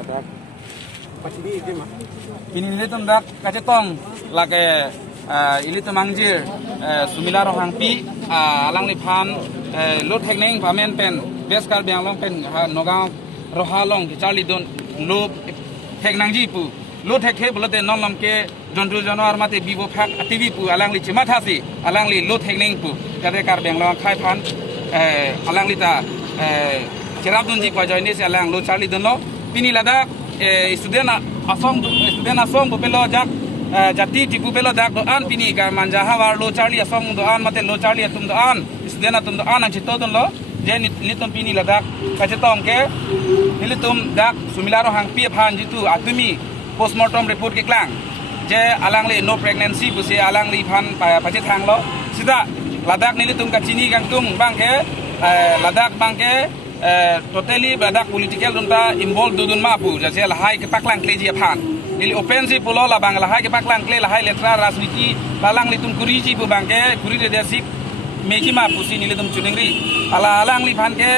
ladak pacini itu mah Pinili tum dak kacetong lake ili tum angjir sumila rohang pi alang lipan lot hekneng pamen pen beskar biang long pen nogang rohalong charlie don lo heknang ji pu lot hek he blote non lam ke jontu janwar mate bibo phak ativi pu alang li chima thasi alang li lot hekneng pu kare kar biang long khai phan alang li ta cerap dun ji pa join ni alang lo charlie don lo pini ladak student asong pupelo jak jati tipu pelo dak do an pini ka manja hawar lo charlie asong do an mate lo charlie atum do an student atum do an chito don lo je litum pini ladak ka chetong ke litum dak sumilaro hang pi phan jitu atumi postmortem report ke klang je alang le no pregnancy pusi alang li phan pa che thang lo sida ladak ni litum ka chini gang tung bang ke ladak bang ke totally badak political dunta involved dudun ma pu jase lahai ke paklang kleji phan nili offensive pulo la bang lahai ke paklang kle lahai letra rasniti lalang litum kuriji pu bang ke kuri leadership meki ma pu si nili tum chuningri ala alang li phan ke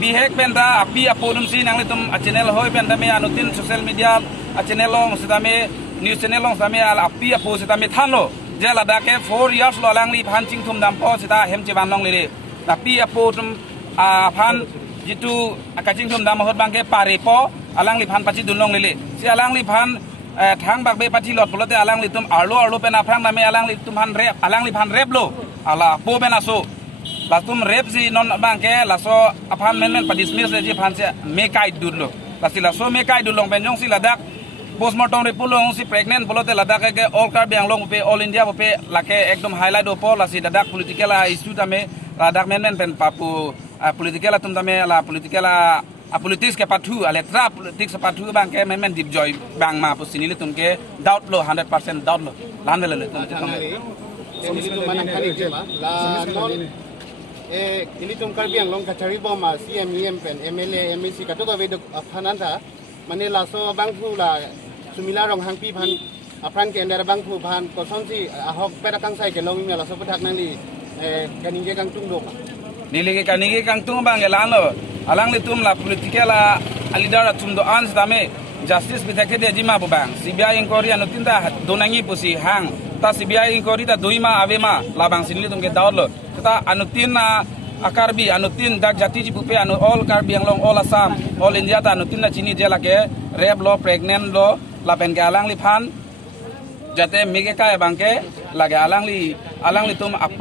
bihek penda api apodum si nang litum channel hoi penda me anutin social media channel long sidame news channel long same ala api apo sidame thanlo je ladak ke 4 years lo alang li phan chingthum dam po sita hemche ban long le api apo tum phan jitu akacing thum dam hot bangke pare po alang li phan pachi dunlong lele si alang li phan thang bak be pachi lot polote alang li tum arlo pe na phang name alang li tum han rep alang li phan rep lo ala po be na so la tum rep si non bangke la so aphan men pa dismiss le ji phan se me kai dudlo la si la so me kai dulong benjong si ladak postmortem report long si pregnant polote ladak ke all car biang long pe all india pe lake ekdom highlight do po la si dadak political issue tame ladak men pen papu political atum tame la political politics ke pathu aletra politics pathu bang ke men deep joy bang ma pusini le tum ke doubt lo 100% doubt lo lan le tum ini tu mana kali je mah la non ini tum karbiang long kacari boma CMEM pen MLA MEC katu ka vedok aphananta mane la so bang thu la sumila rong hang pi phan aphan ke ndar bang thu phan ko son si ahok pera kang sai ke long mi la so pathak nang di kaninge kang tung do nilege kanige kang tung bang elan lo alang le tum la political leader tum do ans dame justice bitake de jima bu bang CBI inquiry anu tinta donangi pusi hang ta CBI inquiry ta duima avema la bang sinli tum ke daud lo ta anu tin akarbi anu tin dak jati ji pupe anu all karbi yang long all assam all india ta anu tin na chini je la ke rape lo pregnant lo la ben ke alang li phan jate mige kai bang ke la ke alang li tum apa